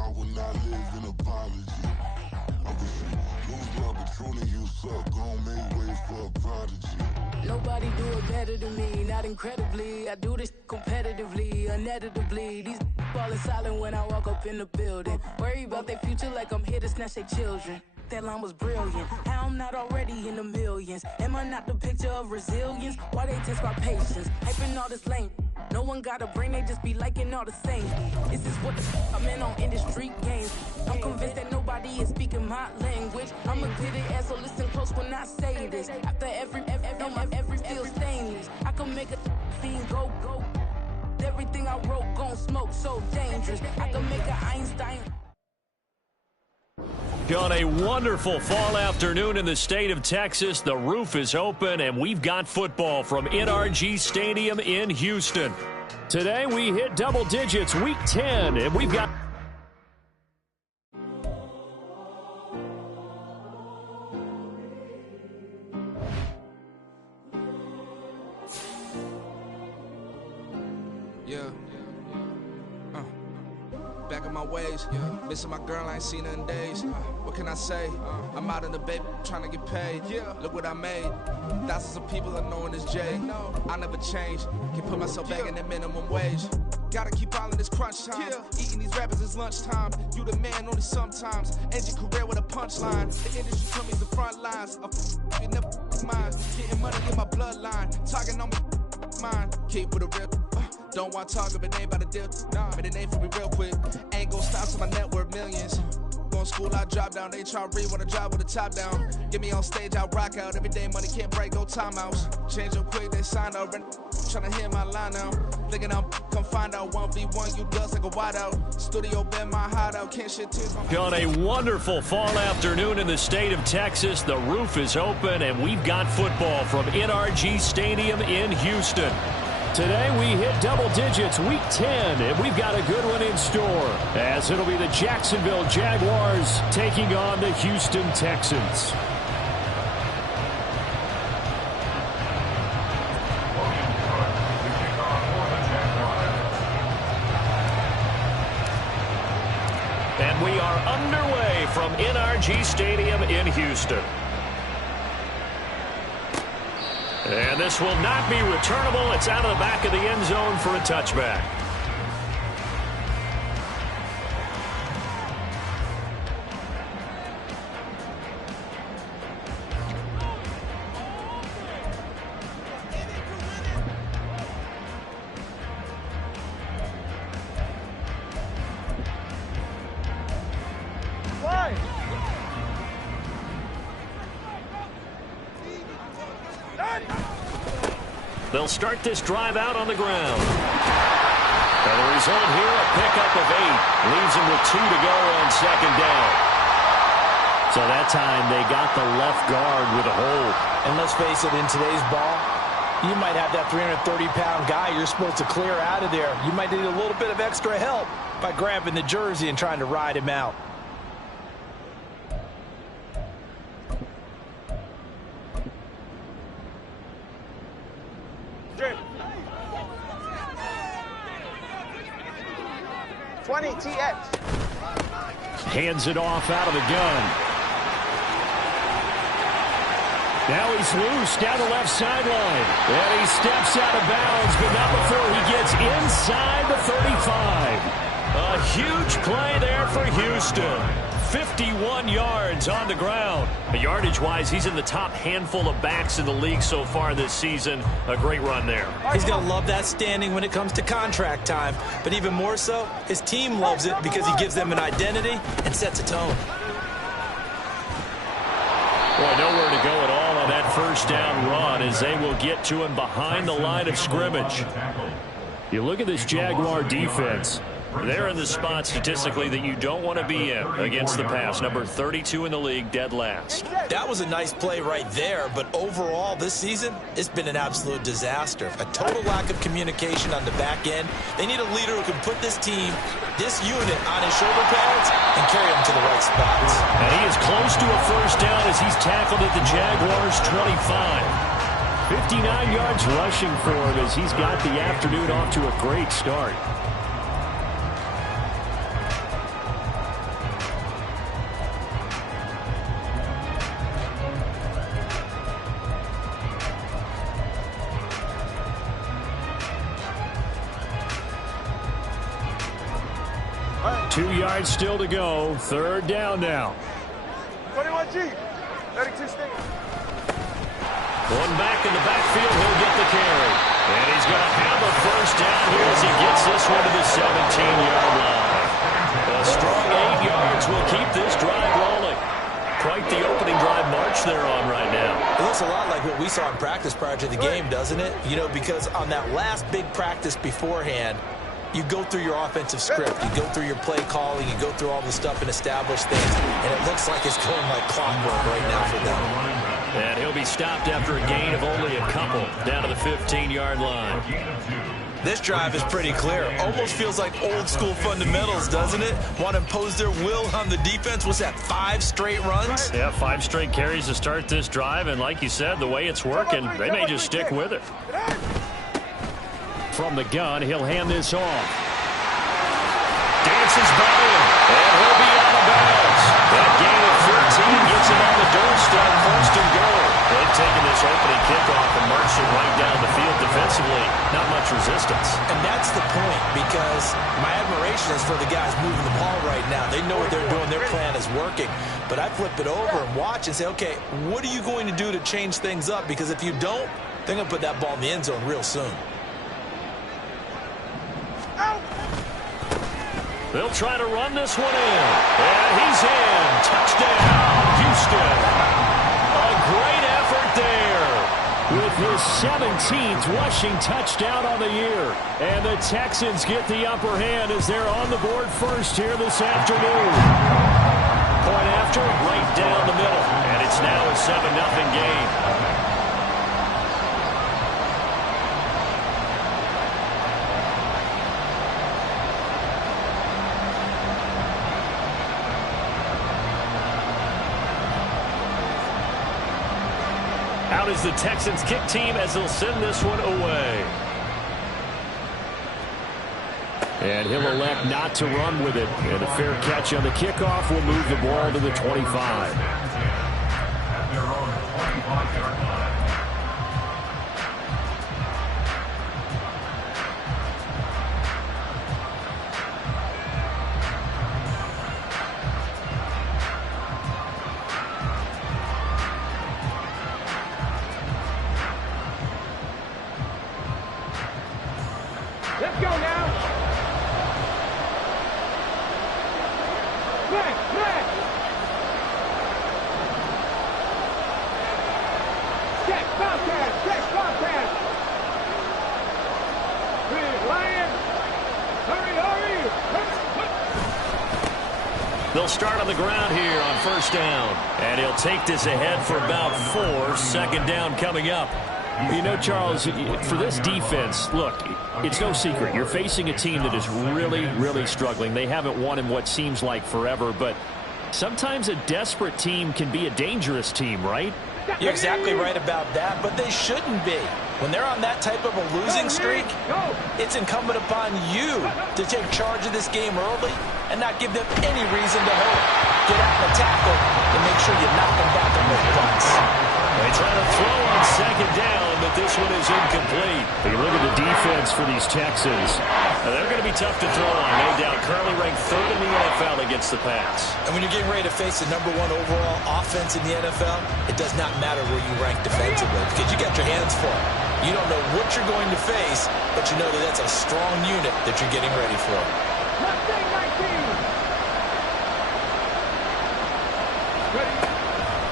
I will not live in apology. I wish you lose love, but truly you suck. Gon' make way for a prodigy. Nobody do it better than me, not incredibly. I do this competitively, uneditably. These falling silent when I walk up in the building. Worry about their future like I'm here to snatch their children. That line was brilliant. How I'm not already in the millions? Am I not the picture of resilience? Why they test my patience? Hyping all this lame. No one got a brain, they just be liking all the same. This is what the I'm in on industry games. I'm convinced that nobody is speaking my language. I'm a good ass, so listen close when I say this. After every feel stainless. I can make a scene go. Everything I wrote gon' smoke, so dangerous. I can make a Einstein. On a wonderful fall afternoon in the state of Texas, the roof is open, and we've got football from NRG Stadium in Houston. Today, we hit double digits, Week 10, and we've got... Back in my ways, missing my girl, I ain't seen her in days. What can I say? I'm out in the baby, trying to get paid. Look what I made. Thousands of people are knowing this Jay. I never change. Can put myself back in the minimum wage. Gotta keep following this crunch time. Eating these rappers is lunchtime. You the man only sometimes. End your career with a punchline. The industry told me the front lines. You never mind. Getting money in my bloodline. Talking on me, mine. Keep with a rip. Don't want to talk if it ain't about a dip. But it ain't for me real quick. Ain't gon' stop till my net worth millions. Going school, I drop down. They try to read when I drive with the top down. Get me on stage, I rock out. Every day money can't break, go timeouts. Change them quick, they sign up. Tryna hear my line now. Thinking I'm come find out 1v1, you dust like a wideout. Studio been my hideout, can't shit tears. On a wonderful fall afternoon in the state of Texas, the roof is open, and we've got football from NRG Stadium in Houston. Today we hit double digits, Week 10, and we've got a good one in store, as it'll be the Jacksonville Jaguars taking on the Houston Texans. And we are underway from NRG Stadium in Houston. And this will not be returnable. It's out of the back of the end zone for a touchback. They'll start this drive out on the ground. And the result here, a pickup of 8. Leaves them with 2 to go on second down. So that time they got the left guard with a hold. And let's face it, in today's ball, you might have that 330-pound guy you're supposed to clear out of there. You might need a little bit of extra help by grabbing the jersey and trying to ride him out. Hands it off out of the gun. Now he's loose down the left sideline. And he steps out of bounds, but not before he gets inside the 35. A huge play there for Houston. 51 yards on the ground. Yardage-wise, he's in the top handful of backs in the league so far this season. A great run there. He's going to love that standing when it comes to contract time. But even more so, his team loves it because he gives them an identity and sets a tone. Boy, nowhere to go at all on that first down run as they will get to him behind the line of scrimmage. You look at this Jaguar defense. They're in the spot statistically that you don't want to be in against the pass. Number 32 in the league, dead last. That was a nice play right there, but overall this season, it's been an absolute disaster. A total lack of communication on the back end. They need a leader who can put this team, this unit, on his shoulder pads and carry them to the right spots. And he is close to a first down as he's tackled at the Jaguars' 25. 59 yards rushing for him as he's got the afternoon off to a great start. 2 yards still to go. 3rd down now. 21G. 32 stick. One back in the backfield. He'll get the carry. And he's going to have a 1st down here as he gets this one to the 17-yard line. A strong 8 yards will keep this drive rolling. Quite the opening drive march they're on right now. It looks a lot like what we saw in practice prior to the game, doesn't it? You know, because on that last big practice beforehand, you go through your offensive script. You go through your play calling. You go through all the stuff and establish things. And it looks like it's going like clockwork right now for them. And he'll be stopped after a gain of only a couple down to the 15-yard line. This drive is pretty clear. Almost feels like old school fundamentals, doesn't it? Want to impose their will on the defense. What's that, 5 straight runs? Yeah, 5 straight carries to start this drive. And like you said, the way it's working, they may just stick with it. From the gun, he'll hand this off. Dances by him, and he'll be out of bounds. That gain of 14 gets him on the doorstep, 1st and goal. They've taken this opening kickoff and marched it right down the field defensively. Not much resistance. And that's the point, because my admiration is for the guys moving the ball right now. They know what they're doing. Their plan is working. But I flip it over and watch and say, okay, what are you going to do to change things up? Because if you don't, they're going to put that ball in the end zone real soon. They'll try to run this one in. And he's in. Touchdown, Houston. A great effort there. With his 17th rushing touchdown on the year. And the Texans get the upper hand as they're on the board first here this afternoon. Point after, right down the middle. And it's now a 7-0 game. Out is the Texans kick team as they'll send this one away. And he'll elect not to run with it. And a fair catch on the kickoff will move the ball to the 25. Let's go now. Flag. Check contact. Lion. Hurry. They'll start on the ground here on 1st down. And he'll take this ahead for about 4. 2nd down coming up. You know, Charles, for this defense, look, it's no secret. You're facing a team that is really, really struggling. They haven't won in what seems like forever, but sometimes a desperate team can be a dangerous team, right? You're exactly right about that, but they shouldn't be. When they're on that type of a losing streak, it's incumbent upon you to take charge of this game early and not give them any reason to hurt. Get out and tackle and make sure you knock them back on those butts. They try to throw on 2nd down, but this one is incomplete. But you look at the defense for these Texans. They're going to be tough to throw on, no doubt. Currently ranked 3rd in the NFL against the pass. And when you're getting ready to face the #1 overall offense in the NFL, it does not matter where you rank defensively because you got your hands full. You don't know what you're going to face, but you know that that's a strong unit that you're getting ready for.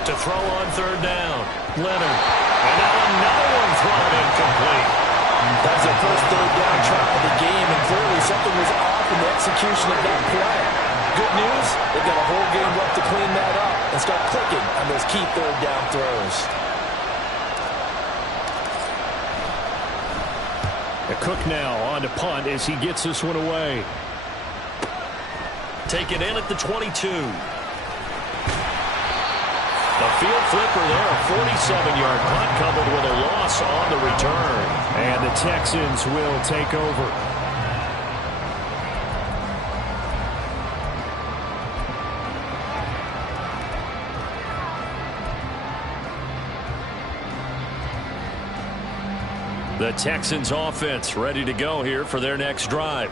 To throw on 3rd down, Leonard. And now another one thrown incomplete. That's their first 3rd down try of the game, and clearly something was off in the execution of that play. Good news, they've got a whole game left to clean that up and start clicking on those key 3rd down throws. Cook now on to punt as he gets this one away. Taken in at the 22. A field flipper there, a 47-yard punt coupled with a loss on the return. And the Texans will take over. The Texans offense ready to go here for their next drive.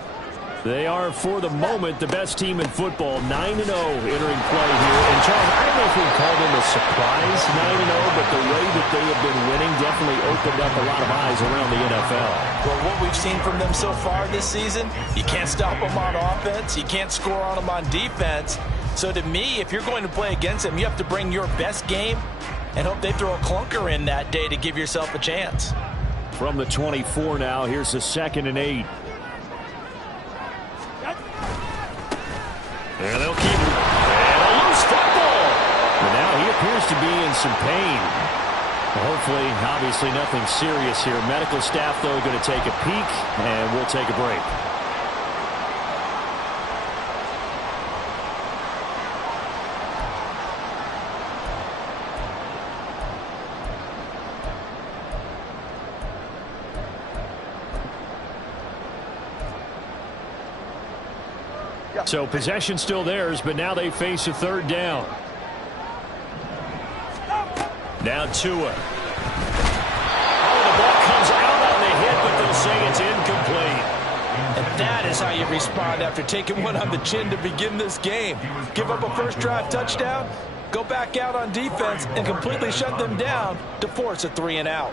They are, for the moment, the best team in football, 9-0 entering play here. And, Charles, I don't know if we call them a surprise 9-0, but the way that they have been winning definitely opened up a lot of eyes around the NFL. Well, what we've seen from them so far this season, you can't stop them on offense. You can't score on them on defense. So, to me, if you're going to play against them, you have to bring your best game and hope they throw a clunker in that day to give yourself a chance. From the 24 now, here's the 2nd and 8. And they'll keep it. And a loose football. But now he appears to be in some pain. Hopefully, obviously nothing serious here. Medical staff, though, going to take a peek, and we'll take a break. So possession still theirs, but now they face a 3rd down. Now Tua. Oh, the ball comes out on the hit, but they'll say it's incomplete. And that is how you respond after taking one on the chin to begin this game. Give up a first drive touchdown, go back out on defense, and completely shut them down to force a 3-and-out.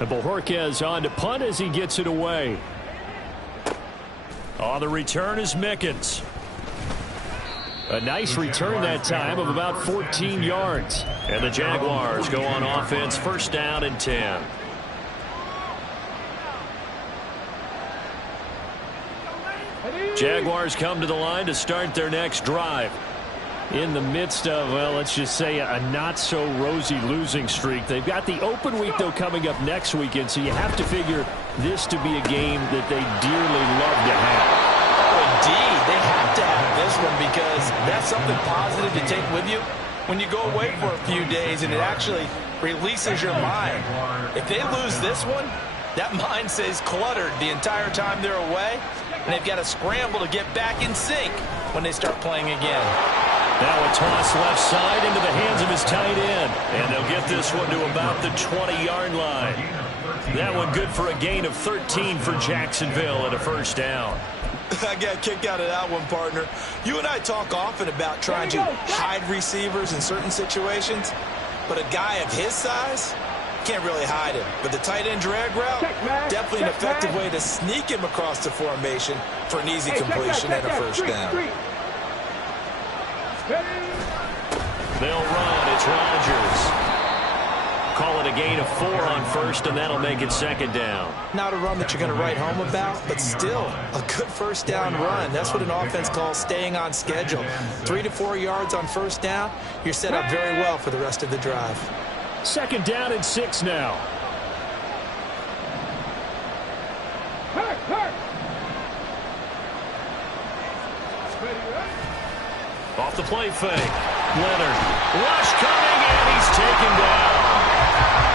And Bojorquez on to punt as he gets it away. On the return is Mickens. A nice return that time of about 14 yards. And the Jaguars go on offense, 1st down and 10. Jaguars come to the line to start their next drive. In the midst of, well, let's just say a not-so-rosy losing streak. They've got the open week, though, coming up next weekend, so you have to figure this to be a game that they dearly love to have. Oh, indeed. They have to have this one because that's something positive to take with you when you go away for a few days, and it actually releases your mind. If they lose this one, that mind stays cluttered the entire time they're away, and they've got to scramble to get back in sync when they start playing again. Now a toss left side into the hands of his tight end. And they'll get this one to about the 20-yard line. That one good for a gain of 13 for Jacksonville and a 1st down. I got a kick out of that one, partner. You and I talk often about trying to hide receivers in certain situations, but a guy of his size can't really hide him. But the tight end drag route, definitely an effective way to sneak him across the formation for an easy completion and a 1st down. They'll run. It's Rodgers. Call it a gain of 4 on 1st, and that'll make it 2nd down. Not a run that you're going to write home about, but still a good 1st down run. That's what an offense calls staying on schedule. 3 to 4 yards on 1st down, you're set up very well for the rest of the drive. 2nd down and 6 now. Off the play fake. Leonard. Rush coming, and he's taken down.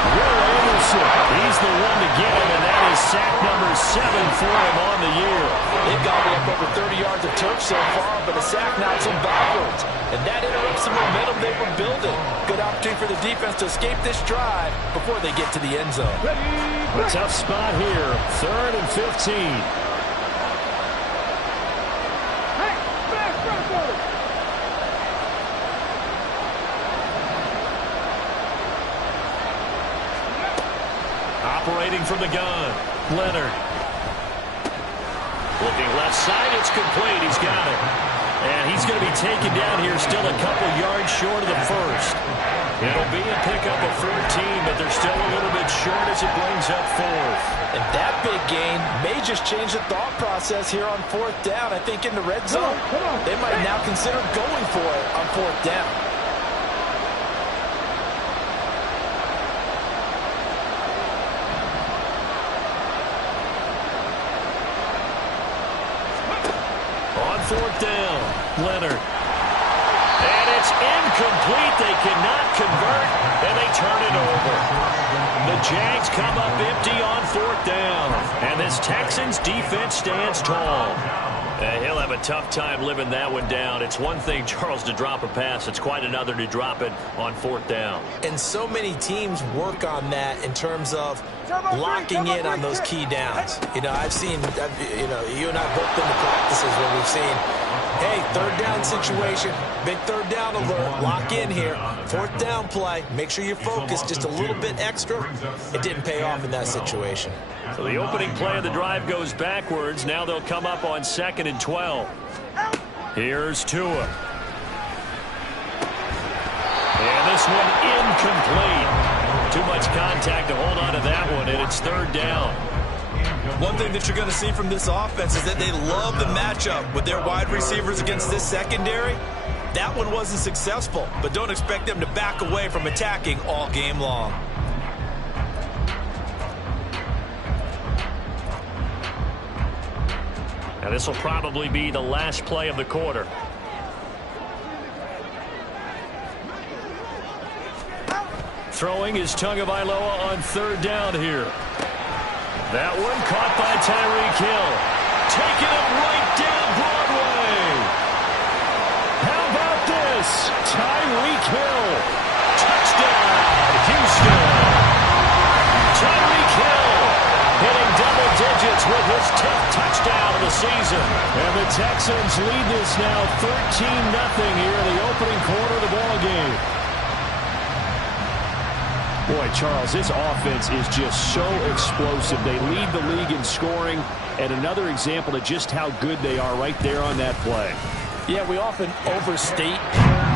Will Anderson. He's the one to get him, and that is sack number 7 for him on the year. They've gobbled up over 30 yards of turf so far, but a sack knocks them backwards. And that interrupts the momentum they were building. Good opportunity for the defense to escape this drive before they get to the end zone. A tough spot here. 3rd and 15. Operating from the gun, Leonard. Looking left side, it's complete. He's got it. And he's going to be taken down here, still a couple yards short of the 1st. It'll be a pickup of 14, but they're still a little bit short as it brings up 4th. And that big gain may just change the thought process here on 4th down. I think in the red zone, they might now consider going for it on 4th down. On 4th down, Leonard. And it's incomplete. They cannot convert, and they turn it over. The Jags come up empty on 4th down, and this Texans defense stands tall. He'll have a tough time living that one down. It's one thing, Charles, to drop a pass. It's quite another to drop it on 4th down. And so many teams work on that in terms of locking in on those key downs. You know, I've seen, you and I both been to practices where we've seen, hey, third down situation, big third down alert, lock in here, fourth down play, make sure you're focused just a little bit extra. It didn't pay off in that situation. So the opening play of the drive goes backwards. Now they'll come up on 2nd and 12. Here's Tua. And this one incomplete. Too much contact to hold on to that one, and it's 3rd down. One thing that you're going to see from this offense is that they love the matchup with their wide receivers against this secondary. That one wasn't successful, but don't expect them to back away from attacking all game long. Now this will probably be the last play of the quarter. Throwing is Tagovailoa on 3rd down here. That one caught by Tyreek Hill. Taking it right down Broadway. How about this? Tyreek Hill. Touchdown, Houston. Tyreek Hill hitting double digits with his 10th touchdown of the season. And the Texans lead this now 13-0 here in the opening quarter of the ballgame. Boy, Charles, this offense is just so explosive. They lead the league in scoring, and another example of just how good they are right there on that play. Yeah, we often overstate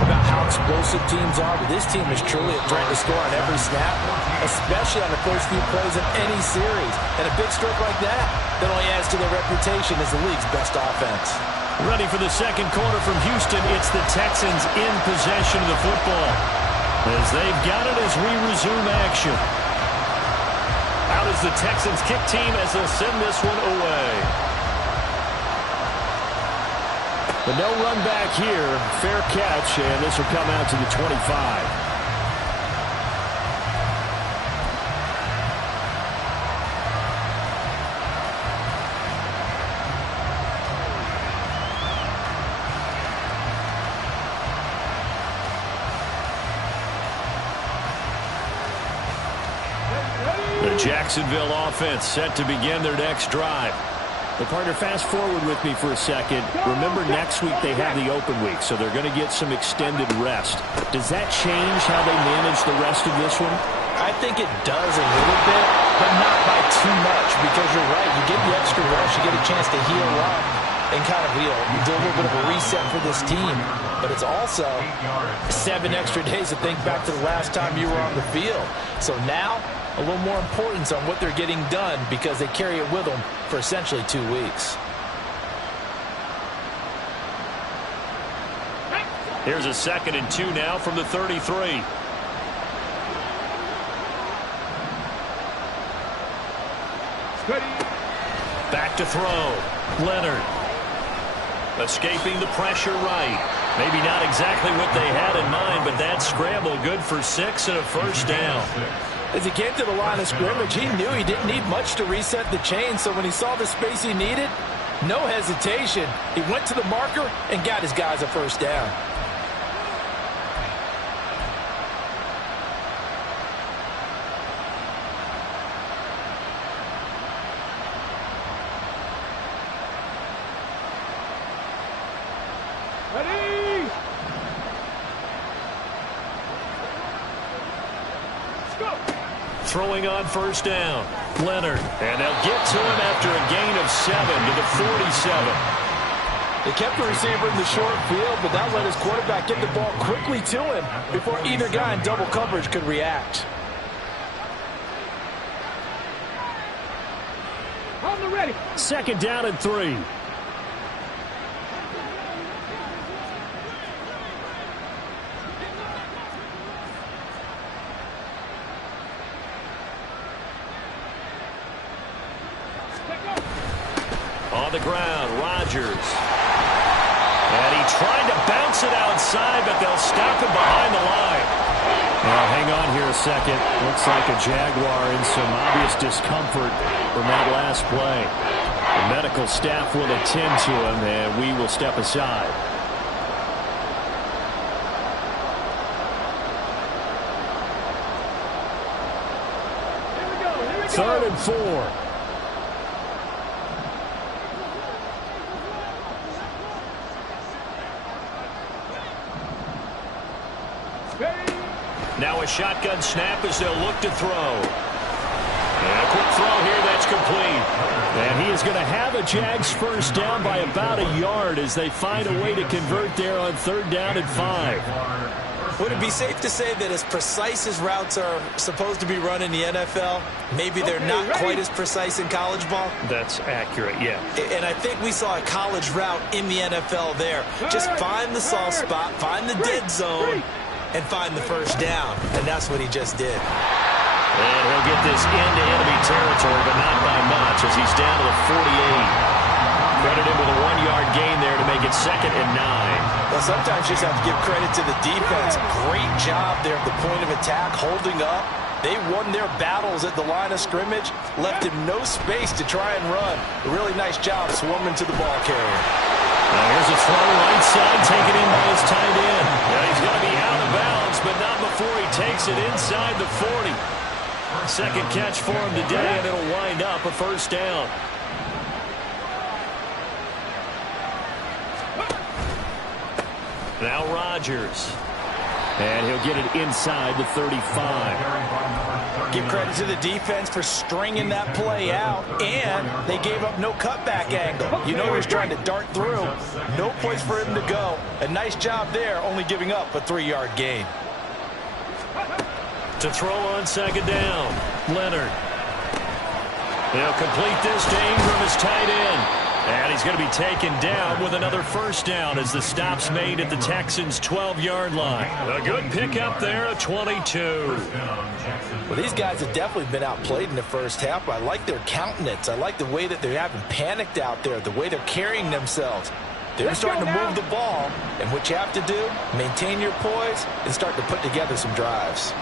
about how explosive teams are, but this team is truly a threat to score on every snap, especially on the first few plays of any series. And a big stroke like that only adds to their reputation as the league's best offense. Ready for the second quarter from Houston, it's the Texans in possession of the football, as they've got it as we resume action. Out is the Texans kick team as they'll send this one away. But no run back here. Fair catch, and this will come out to the 25. Jacksonville offense set to begin their next drive. The partner, fast forward with me for a second. Remember, next week they have the open week, so they're going to get some extended rest. Does that change how they manage the rest of this one? I think it does a little bit, but not by too much, because you're right. You get the extra rest, you get a chance to heal up and kind of do a little bit of a reset for this team. But it's also 7 extra days to think back to the last time you were on the field. So now, a little more importance on what they're getting done because they carry it with them for essentially 2 weeks. Here's a 2nd and 2 now from the 33. Back to throw. Leonard. Escaping the pressure right. Maybe not exactly what they had in mind, but that scramble good for 6 and a first down. As he came to the line of scrimmage, he knew he didn't need much to reset the chain, so when he saw the space he needed, no hesitation. He went to the marker and got his guys a first down. Ready? Let's go. Throwing on first down. Leonard. And they'll get to him after a gain of 7 to the 47. They kept the receiver in the short field, but that let his quarterback get the ball quickly to him before either guy in double coverage could react. On the ready. 2nd down and 3. On the ground, Rodgers. And he tried to bounce it outside, but they'll stop him behind the line. Now, hang on here a second. Looks like a Jaguar in some obvious discomfort from that last play. The medical staff will attend to him, and we will step aside. Here we go. Here we 3rd and 4. Now a shotgun snap as they'll look to throw. And a quick throw here that's complete. And he is going to have a Jags first down by about a yard as they find a way to convert there on 3rd down and 5. Would it be safe to say that as precise as routes are supposed to be run in the NFL, maybe they're not quite as precise in college ball? That's accurate, yeah. And I think we saw a college route in the NFL there. Just find the soft spot, find the dead zone, and find the first down. And that's what he just did. And he'll get this into enemy territory, but not by much as he's down to the 48. Credited with a 1-yard gain there to make it 2nd and 9. Well, sometimes you just have to give credit to the defense. Great job there at the point of attack, holding up. They won their battles at the line of scrimmage, left him no space to try and run. A really nice job swarming to the ball carrier. Now here's a throw right side, taken in by his tight end. Yeah, he's going to be out of bounds, but not before he takes it inside the 40. Second catch for him today, and it'll wind up a first down. Now Rodgers. And he'll get it inside the 35. Give credit to the defense for stringing that play out, and they gave up no cutback angle. You know he was trying to dart through. No place for him to go. A nice job there, only giving up a 3-yard gain. To throw on 2nd down, Leonard. He'll complete this to Ingram as tight end. And he's going to be taken down with another first down as the stop's made at the Texans' 12-yard line. A good pickup there, a 22. Well, these guys have definitely been outplayed in the first half. I like their countenance. I like the way that they haven't panicked out there, the way they're carrying themselves. They're starting to move the ball, and what you have to do, maintain your poise and start to put together some drives.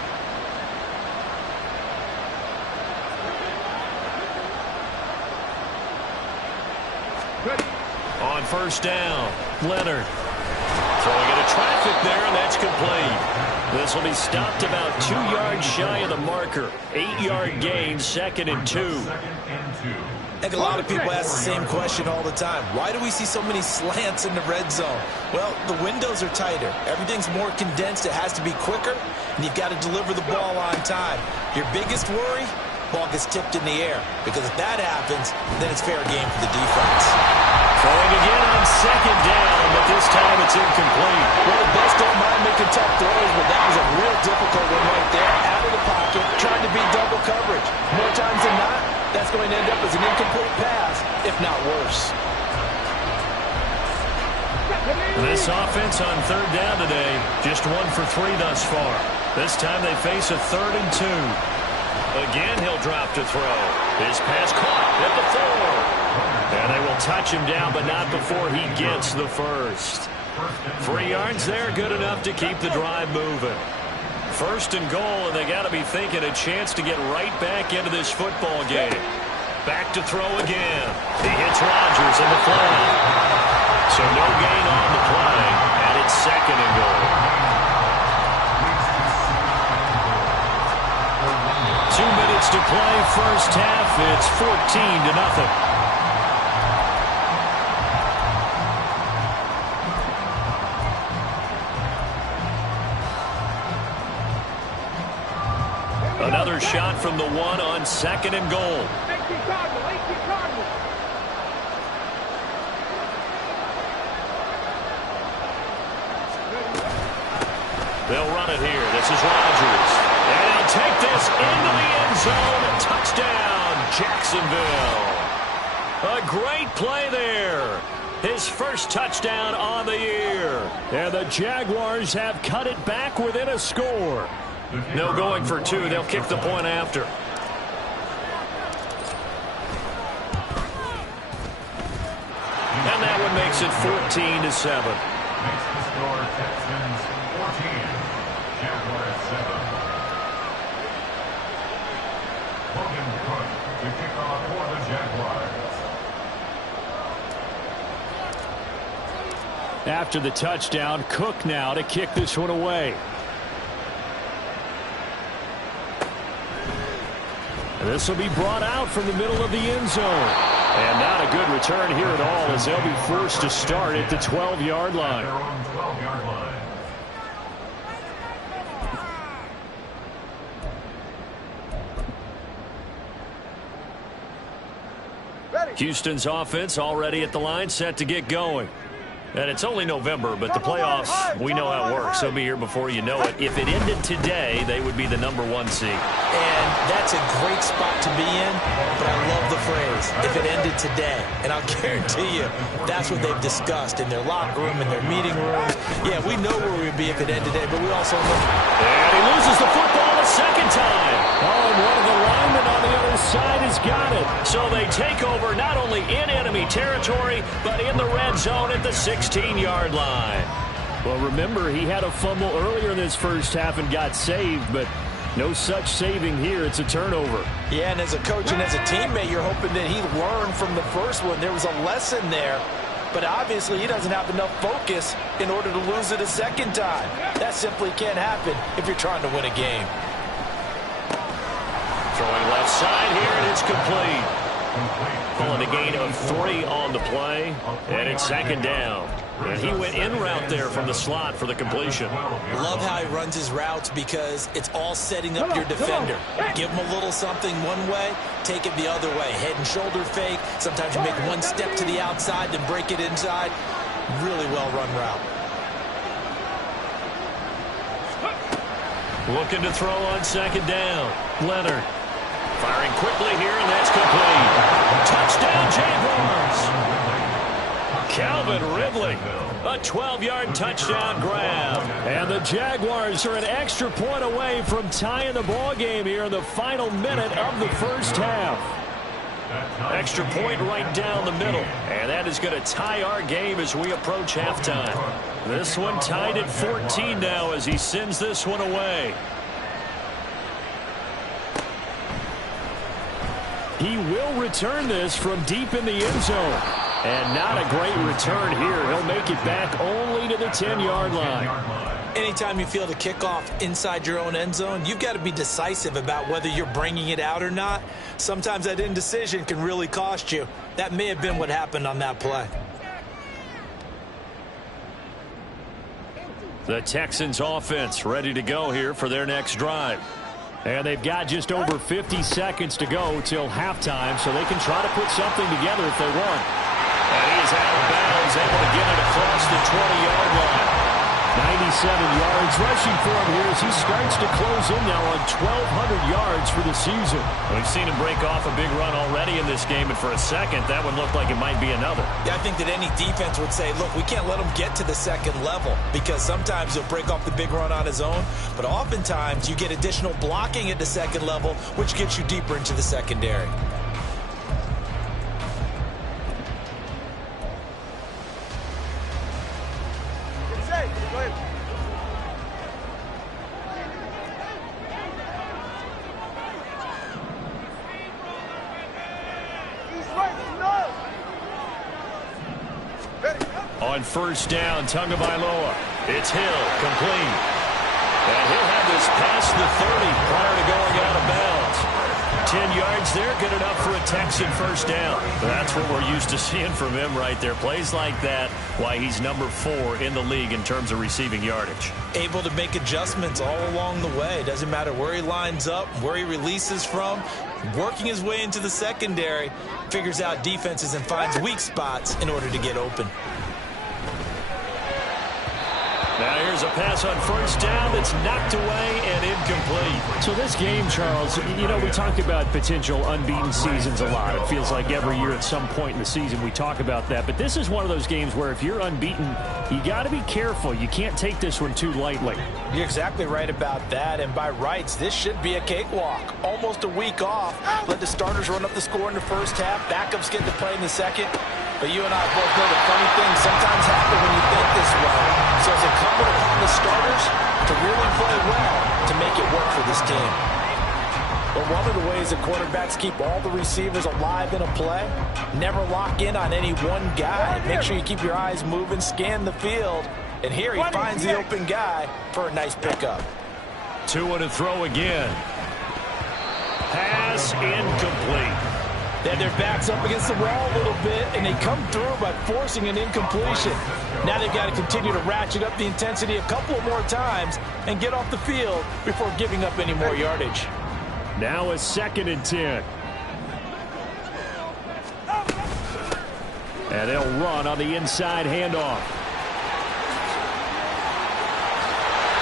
On first down, Leonard. Throwing into traffic there, and that's complete. This will be stopped about 2 yards shy of the marker. 8-yard gain, 2nd and 2. I think a lot of people ask the same question all the time. Why do we see so many slants in the red zone? Well, the windows are tighter. Everything's more condensed. It has to be quicker, and you've got to deliver the ball on time. Your biggest worry? Ball gets tipped in the air, because if that happens, then it's fair game for the defense. Throwing again on 2nd down, but this time it's incomplete. Well, the best don't mind making tough throws, but that was a real difficult one right there. Out of the pocket, trying to beat double coverage. More times than not, that's going to end up as an incomplete pass, if not worse. This offense on 3rd down today, just 1 for 3 thus far. This time they face a 3rd and 2. Again, he'll drop to throw. His pass caught at the 4. And they will touch him down, but not before he gets the first. 3 yards there, good enough to keep the drive moving. 1st and goal, and they got to be thinking a chance to get right back into this football game. Back to throw again. He hits Rodgers in the flat. So no gain on the play, and it's 2nd and goal. 2 minutes to play, first half. It's 14-0. Another shot from the 1 on 2nd and goal. They'll run it here. This is Rodgers. And he'll take this into the end zone. Touchdown, Jacksonville. A great play there. His first touchdown on the year. And the Jaguars have cut it back within a score. No going for 2. They'll kick the point after. And that one makes it 14-7. Makes the score Texans 14, Jaguars 7. Logan Cook to kick off for the Jaguars. After the touchdown, Cook now to kick this one away. This will be brought out from the middle of the end zone. And not a good return here at all, as they'll be forced to start at the 12-yard line. Their own 12-yard line. Houston's offense already at the line, set to get going. And it's only November, but the playoffs, we know how it works. They'll be here before you know it. If it ended today, they would be the #1 seed. And that's a great spot to be in, but I love the phrase, if it ended today. And I'll guarantee you, that's what they've discussed in their locker room, in their meeting rooms. Yeah, we know where we'd be if it ended today, but we also know. And he loses the football a second time. Oh, and one of the linemen on the other side has got it. So they take over not only in enemy territory, but in the red zone at the 16-yard line. Well, remember, he had a fumble earlier in this first half and got saved, but no such saving here. It's a turnover. Yeah, and as a coach and as a teammate, you're hoping that he learned from the first one. There was a lesson there, but obviously he doesn't have enough focus in order to lose it a second time. That simply can't happen if you're trying to win a game. Throwing left side here, and it's complete. Pulling a gain of 3 on the play, and it's second down. And he went in route there from the slot for the completion. Love how he runs his routes because it's all setting up your defender. Give him a little something one way, take it the other way. Head and shoulder fake. Sometimes you make one step to the outside, then break it inside. Really well-run route. Looking to throw on second down. Leonard firing quickly here, and that's complete. Touchdown, Jaguars. Calvin Ridley, a 12-yard touchdown grab. And the Jaguars are an extra point away from tying the ball game here in the final minute of the first half. Extra point right down the middle. And that is going to tie our game as we approach halftime. This one tied at 14 now as he sends this one away. He will return this from deep in the end zone. And not a great return here. He'll make it back only to the 10-yard line. Anytime you field a kickoff inside your own end zone, you've got to be decisive about whether you're bringing it out or not. Sometimes that indecision can really cost you. That may have been what happened on that play. The Texans offense ready to go here for their next drive. And they've got just over 50 seconds to go till halftime, so they can try to put something together if they want. And he is out of bounds, able to get it across the 20-yard line. 97 yards rushing for him here as he starts to close in now on 1,200 yards for the season. We've seen him break off a big run already in this game, and for a second, that one looked like it might be another. Yeah, I think that any defense would say, look, we can't let him get to the second level because sometimes he'll break off the big run on his own, but oftentimes you get additional blocking at the second level, which gets you deeper into the secondary. On first down, Tagovailoa. It's Hill, complete. And he'll have this past the 30 prior to going out of bounds. 10 yards there, good enough for a Texan first down. That's what we're used to seeing from him right there. Plays like that, why he's number 4 in the league in terms of receiving yardage. Able to make adjustments all along the way. Doesn't matter where he lines up, where he releases from. Working his way into the secondary, figures out defenses and finds weak spots in order to get open. Now here's a pass on first down that's knocked away and incomplete. So this game, Charles, you know, we talk about potential unbeaten seasons a lot. It feels like every year at some point in the season we talk about that. But this is one of those games where if you're unbeaten, you got to be careful. You can't take this one too lightly. You're exactly right about that. And by rights, this should be a cakewalk. Almost a week off. Let the starters run up the score in the first half. Backups get to play in the second. But you and I both know the funny things sometimes happen when you think this way. So it's incumbent upon the starters to really play well to make it work for this team. But one of the ways that quarterbacks keep all the receivers alive in a play, never lock in on any one guy. Make sure you keep your eyes moving, scan the field. And here he finds the open guy for a nice pickup. 2 to throw again. Pass pass incomplete. They had their backs up against the wall a little bit, and they come through by forcing an incompletion. Now they've got to continue to ratchet up the intensity a couple of more times and get off the field before giving up any more yardage. Now a 2nd and 10. And they'll run on the inside handoff.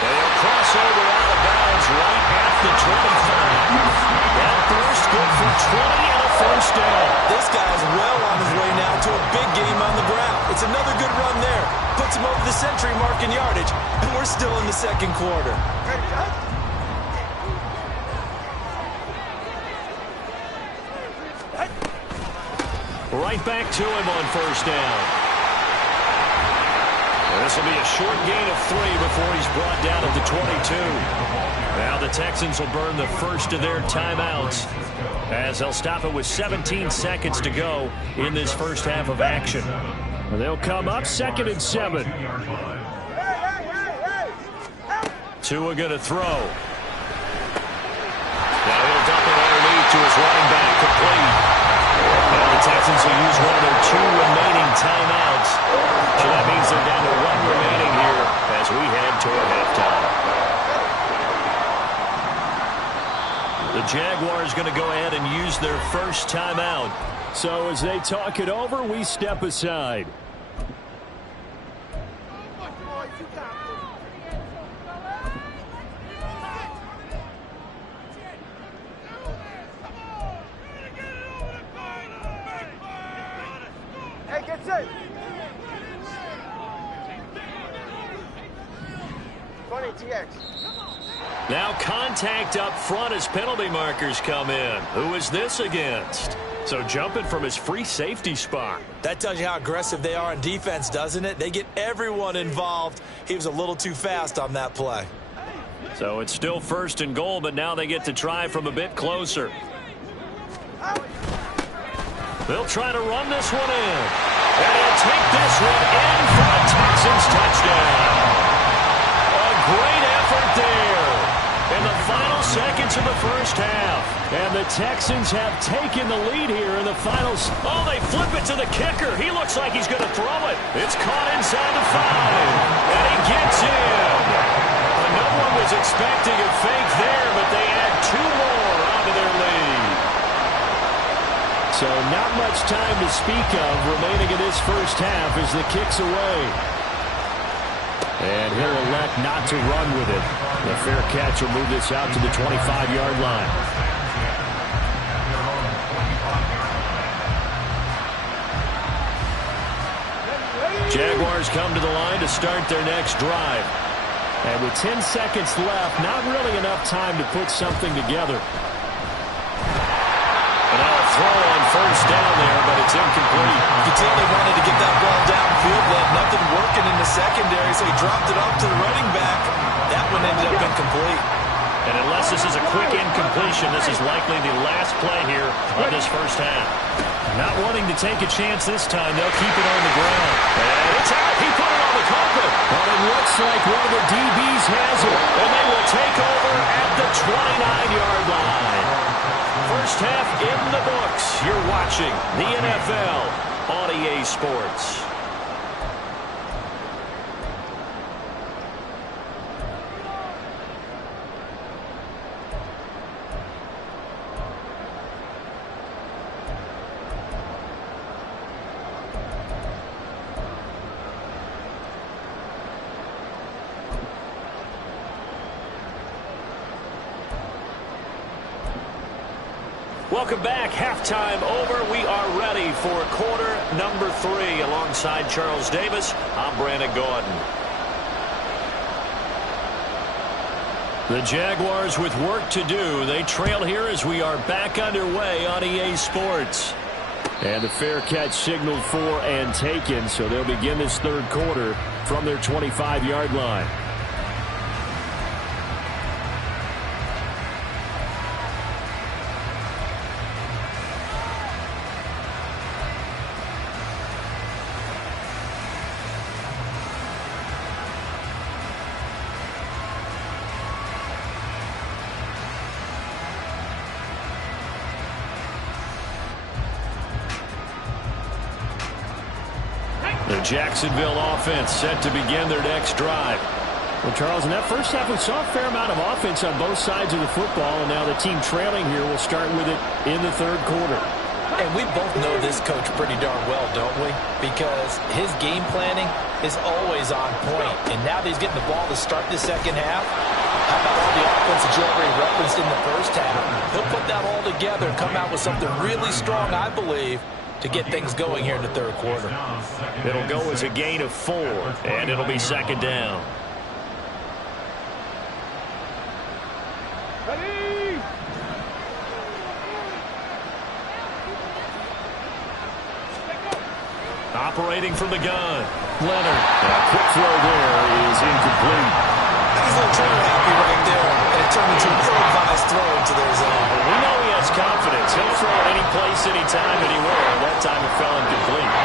They'll cross over out of bounds right at the 25. That first good for 20 and a first down. This guy's well on his way now to a big game on the ground. It's another good run there. Puts him over the century mark in yardage, and we're still in the second quarter. Right back to him on first down. This will be a short gain of 3 before he's brought down at the 22. Now the Texans will burn the first of their timeouts as they'll stop it with 17 seconds to go in this first half of action. They'll come up 2nd and 7. Tua going to throw. Now he'll dump it underneath to his running back, complete. And the Texans will use one of their 2 remaining timeouts. So that means they're down to 1 remaining here as we head toward halftime. The Jaguars going to go ahead and use their first timeout. So as they talk it over, we step aside. Now contact up front as penalty markers come in. Who is this against? So jumping from his free safety spot. That tells you how aggressive they are on defense, doesn't it? They get everyone involved. He was a little too fast on that play. So it's still 1st and goal, but now they get to try from a bit closer. They'll try to run this one in. And he'll take this one in for a Texans touchdown. A great effort there in the final seconds of the first half. And the Texans have taken the lead here in the finals. Oh, they flip it to the kicker. He looks like he's going to throw it. It's caught inside the 5. And he gets in. No one was expecting a fake there, but they add 2 more onto their lead. So not much time to speak of remaining in this first half as the kick's away. And he'll elect not to run with it. The fair catch will move this out to the 25-yard line. Jaguars come to the line to start their next drive. And with 10 seconds left, not really enough time to put something together. And now a throw on first down there, but it's incomplete. You could tell they wanted to get that ball downfield. They had nothing working in the secondary, so he dropped it off to the running back. That one ended up incomplete. And unless this is a quick incompletion, this is likely the last play here of this first half. Not wanting to take a chance this time, they'll keep it on the ground. And it's out. He put it on the carpet. But it looks like one of the DBs has it. And they will take over at the 29-yard line. First half in the books. You're watching the NFL on EA Sports. Welcome back. Halftime over. We are ready for quarter number 3. Alongside Charles Davis, I'm Brandon Gordon. The Jaguars with work to do. They trail here as we are back underway on EA Sports. And the fair catch signaled for and taken, so they'll begin this third quarter from their 25-yard line. Jacksonville offense set to begin their next drive. Well, Charles, in that first half, we saw a fair amount of offense on both sides of the football, and now the team trailing here will start with it in the third quarter. And we both know this coach pretty darn well, don't we? Because his game planning is always on point. And now that he's getting the ball to start the second half, how about all the offense that you already referenced in the first half? He'll put that all together and come out with something really strong, I believe, to get things going here in the third quarter. It'll go as a gain of 4, and it'll be second down. Ready? Operating from the gun, Leonard. A quick throw there is incomplete. He's a little trigger happy right there, and it turned into an ill-advised throw into their zone. We know he has confidence. He'll throw it any place, anytime, anywhere. That time it fell incomplete.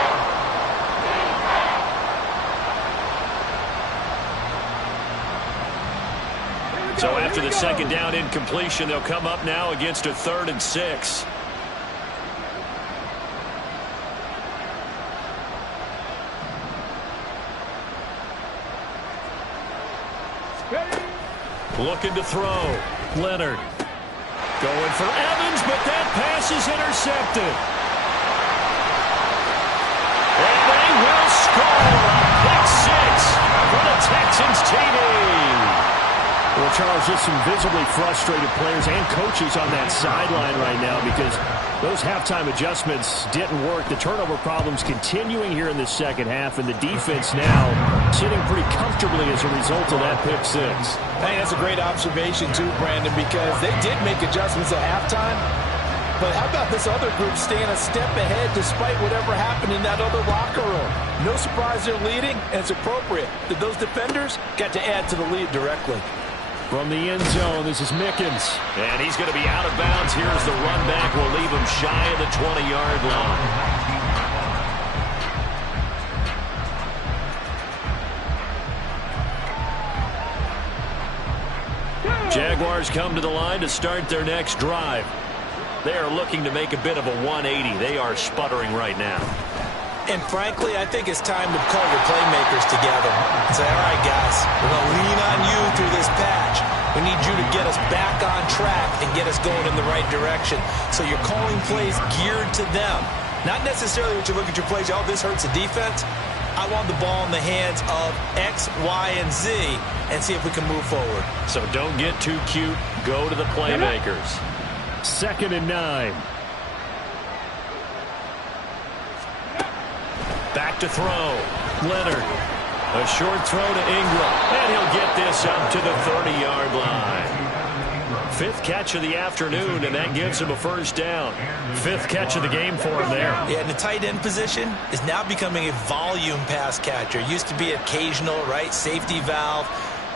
So after the second down incompletion, they'll come up now against a 3rd and 6. Looking to throw. Leonard. Going for Evans, but that pass is intercepted. And they will score. Pick 6 for the Texans TV. Well, Charles, just some visibly frustrated players and coaches on that sideline right now because those halftime adjustments didn't work. The turnover problems continuing here in the second half, and the defense now sitting pretty comfortably as a result of that pick 6. I think that's a great observation, too, Brandon, because they did make adjustments at halftime. But how about this other group staying a step ahead despite whatever happened in that other locker room? No surprise they're leading, and it's appropriate that those defenders got to add to the lead directly. From the end zone, this is Mickens. And he's going to be out of bounds. Here's the run back. We'll leave him shy of the 20-yard line. Jaguars come to the line to start their next drive. They are looking to make a bit of a 180. They are sputtering right now. And frankly, I think it's time to call your playmakers together and say, all right, guys, we're going to lean on you through this patch. We need you to get us back on track and get us going in the right direction. So you're calling plays geared to them. Not necessarily when you look at your plays, oh, this hurts the defense. I want the ball in the hands of X, Y, and Z and see if we can move forward. So don't get too cute. Go to the playmakers. 2nd and 9. Back to throw. Leonard. A short throw to Ingram. And he'll get this up to the 30-yard line. 5th catch of the afternoon, and that gives him a first down. 5th catch of the game for him there. Yeah, and the tight end position is now becoming a volume pass catcher. Used to be occasional, right? Safety valve.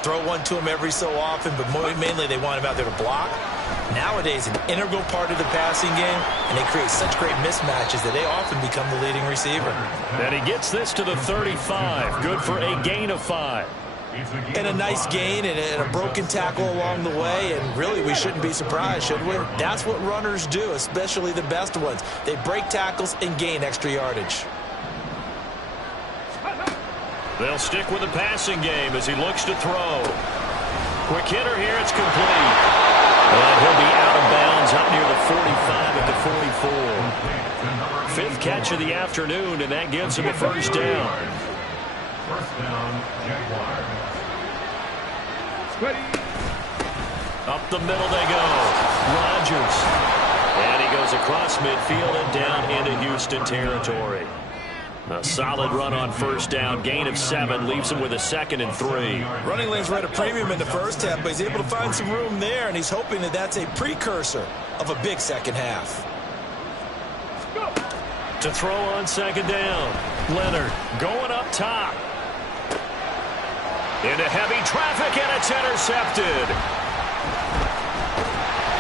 Throw one to him every so often, but mainly they want him out there to block. Nowadays, an integral part of the passing game, and they create such great mismatches that they often become the leading receiver. And he gets this to the 35. Good for a gain of 5. And a nice gain and a broken tackle along the way, and really we shouldn't be surprised, should we? That's what runners do, especially the best ones. They break tackles and gain extra yardage. They'll stick with the passing game as he looks to throw. Quick hitter here, it's complete. And he'll be out of bounds up near the 45 at the 44. 5th catch of the afternoon, and that gives him a first down. First down, Jaguars. Up the middle they go. Rodgers. And he goes across midfield and down into Houston territory. A solid run on first down. Gain of 7 leaves him with a 2nd and 3. Running lanes were at a premium in the first half, but he's able to find some room there, and he's hoping that that's a precursor of a big second half. To throw on second down. Leonard going up top. Into heavy traffic, and it's intercepted.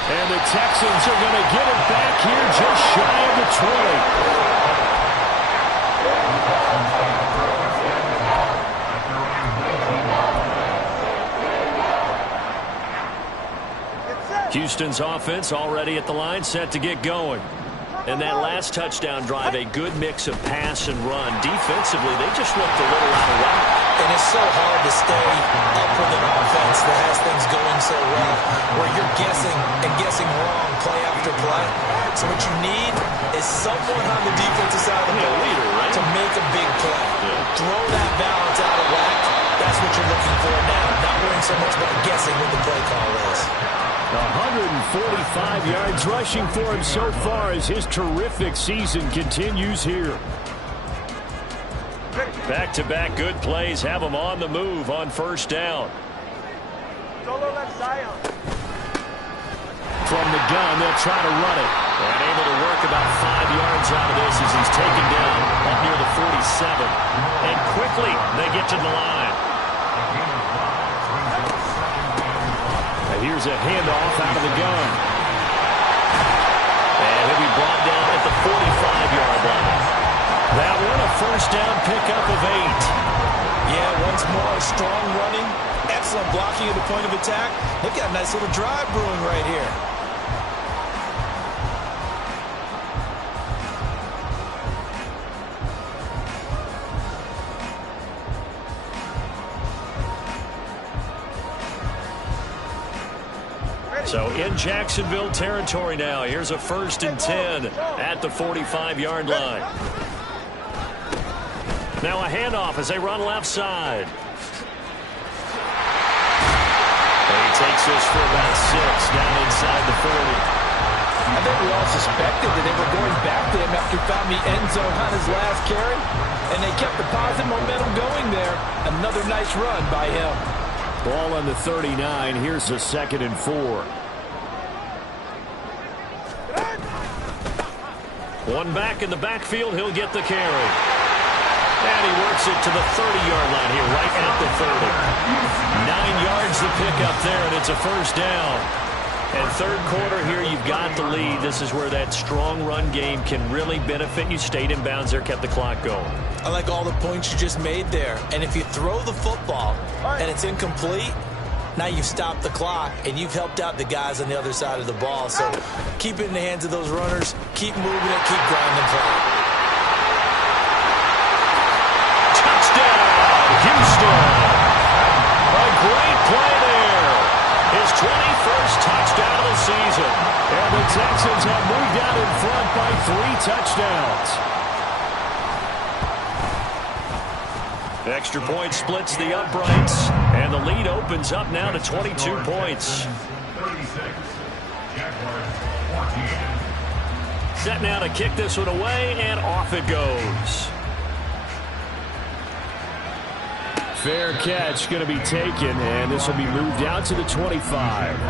And the Texans are going to get it back here just shy of the 20. Houston's offense already at the line, set to get going. And that last touchdown drive, a good mix of pass and run. Defensively, they just looked a little out of whack. And it's so hard to stay up with an offense that has things going so well, where you're guessing and guessing wrong play after play. So what you need is someone on the defensive side of the ball to make a big play. Throw that balance out of whack. That's what you're looking for now. Not worrying so much about guessing what the play call is. 145 yards rushing for him so far as his terrific season continues here. Back-to-back good plays have him on the move on first down. From the gun, they'll try to run it. And able to work about 5 yards out of this as he's taken down up near the 47. And quickly, they get to the line. And here's a handoff out of the gun. And he'll be brought down at the 45-yard line. That one a first down pickup of 8. Yeah, once more, strong running, excellent blocking at the point of attack. They've got a nice little drive brewing right here. So in Jacksonville territory now. Here's a 1st and 10 at the 45-yard line. Now a handoff as they run left side. And he takes this for about 6 down inside the 40. I think we all suspected that they were going back to him after he found the end zone on his last carry. And they kept the positive momentum going there. Another nice run by him. Ball on the 39. Here's a 2nd and 4. One back in the backfield. He'll get the carry. And he works it to the 30-yard line here, right at the 30. 9 yards to pick up there, and it's a first down. And third quarter here, you've got the lead. This is where that strong run game can really benefit you. Stayed in bounds there, kept the clock going. I like all the points you just made there. And if you throw the football and it's incomplete, now you've stopped the clock and you've helped out the guys on the other side of the ball. So keep it in the hands of those runners. Keep moving it. Keep grinding clock. Touchdown, Houston. A great play there. His 21st touchdown of the season. And the Texans have moved out in front by 3 touchdowns. Extra point splits the uprights, and the lead opens up now to 22 points. Set now to kick this one away, and off it goes. Fair catch going to be taken, and this will be moved out to the 25.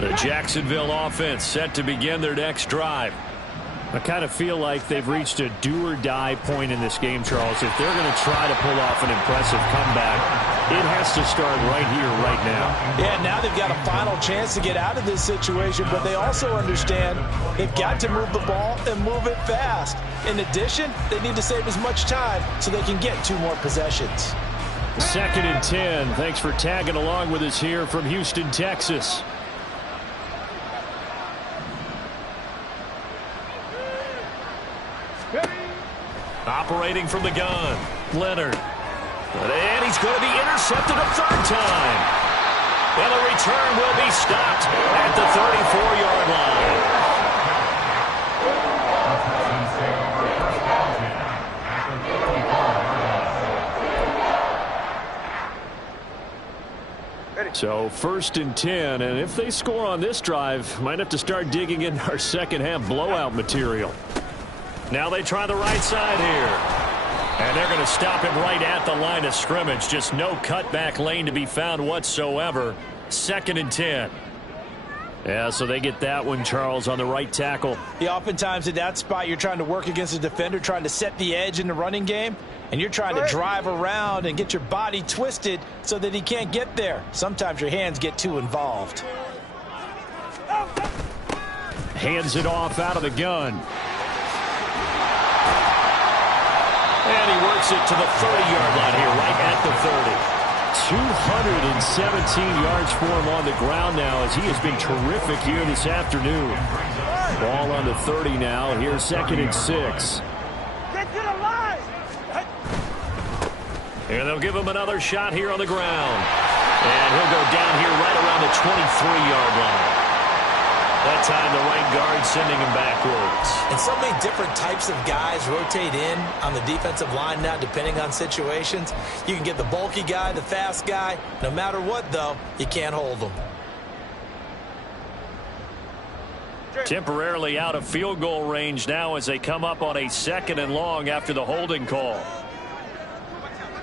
The Jacksonville offense set to begin their next drive. I kind of feel like they've reached a do-or-die point in this game, Charles. If they're going to try to pull off an impressive comeback, it has to start right here, right now. Yeah, now they've got a final chance to get out of this situation, but they also understand they've got to move the ball and move it fast. In addition, they need to save as much time so they can get 2 more possessions. 2nd and 10. Thanks for tagging along with us here from Houston, Texas. Operating from the gun, Leonard. And he's going to be intercepted a 3rd time. And the return will be stopped at the 34-yard line. So 1st and 10, and if they score on this drive, might have to start digging in our second half blowout material. Now they try the right side here. And they're going to stop him right at the line of scrimmage. Just no cutback lane to be found whatsoever. 2nd and 10. Yeah, so they get that one, Charles, on the right tackle. Yeah, oftentimes at that spot, you're trying to work against a defender, trying to set the edge in the running game, and you're trying to drive around and get your body twisted so that he can't get there. Sometimes your hands get too involved. hands it off out of the gun. And he works it to the 30-yard line here, right at the 30. 217 yards for him on the ground now as he has been terrific here this afternoon. Ball on the 30 now. Here's 2nd and 6. Get to the line! And they'll give him another shot here on the ground. And he'll go down here right around the 23-yard line. That time the right guard sending him backwards. And so many different types of guys rotate in on the defensive line now depending on situations. You can get the bulky guy, the fast guy. No matter what, though, you can't hold them. Temporarily out of field goal range now as they come up on a 2nd and long after the holding call.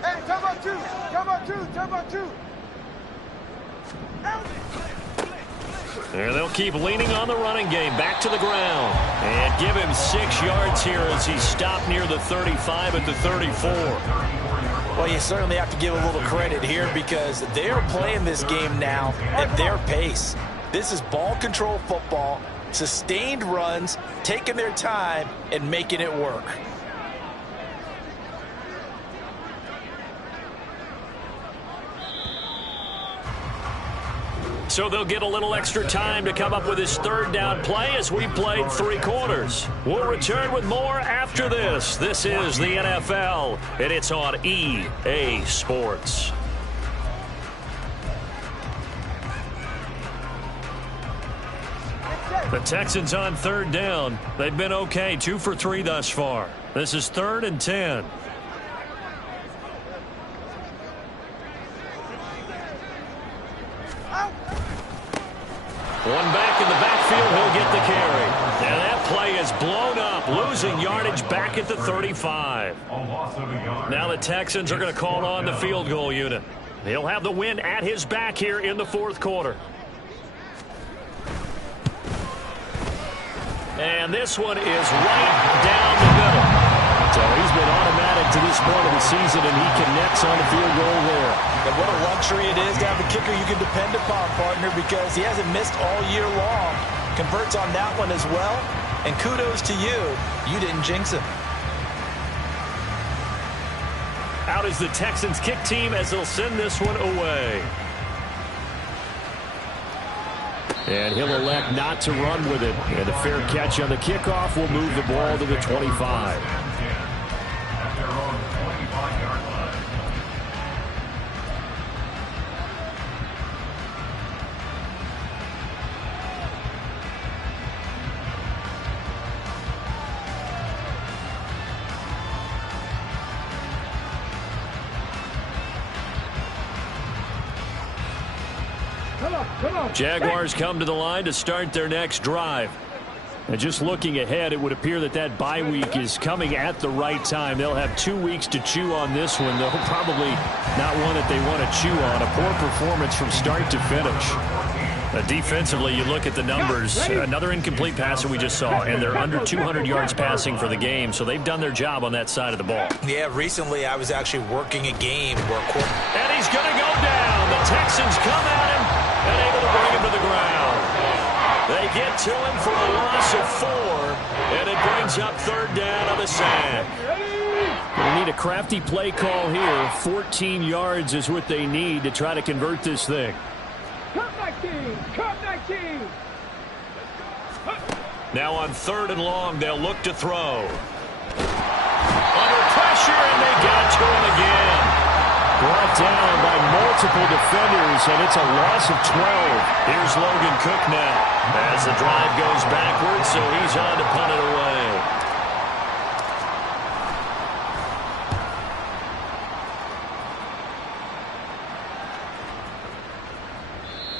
Hey, come on, two! Come on, two! Come on, two! And they'll keep leaning on the running game. Back to the ground. And give him 6 yards here as he stopped near the 35 at the 34. Well, you certainly have to give a little credit here because they're playing this game now at their pace. This is ball control football, sustained runs, taking their time, and making it work. So they'll get a little extra time to come up with his 3rd down play as we played 3 quarters. We'll return with more after this. This is the NFL, and it's on EA Sports. The Texans on 3rd down. They've been okay, 2 for 3 thus far. This is 3rd and 10. One back in the backfield, he'll get the carry. And that play is blown up, losing yardage back at the 35. Now the Texans are going to call on the field goal unit. He'll have the win at his back here in the 4th quarter. And this one is right down the middle. So he's been automatic to this point of the season, and he connects on the field goal there. And what a luxury it is to have a kicker you can depend upon, partner, because he hasn't missed all year long. Converts on that one as well. And kudos to you. You didn't jinx him. Out is the Texans kick team as they'll send this one away. And he'll elect not to run with it. And a fair catch on the kickoff will move the ball to the 25. Jaguars come to the line to start their next drive. And just looking ahead, it would appear that that bye week is coming at the right time. They'll have 2 weeks to chew on this one, though probably not one that they want to chew on. A poor performance from start to finish. Defensively, you look at the numbers. Another incomplete pass that we just saw, and they're under 200 yards passing for the game, so they've done their job on that side of the ball. Yeah, recently I was actually working a game where... And he's going to go down. The Texans come at him and able to bring him to the ground. They get to him for a loss of 4, and it brings up 3rd down on the sack. They need a crafty play call here. 14 yards is what they need to try to convert this thing. Cut 19! Cut 19! Now on 3rd and long, they'll look to throw. Under pressure, and they got to him again. Brought down by multiple defenders, and it's a loss of 12. Here's Logan Cook now as the drive goes backwards, so he's on to punt it away.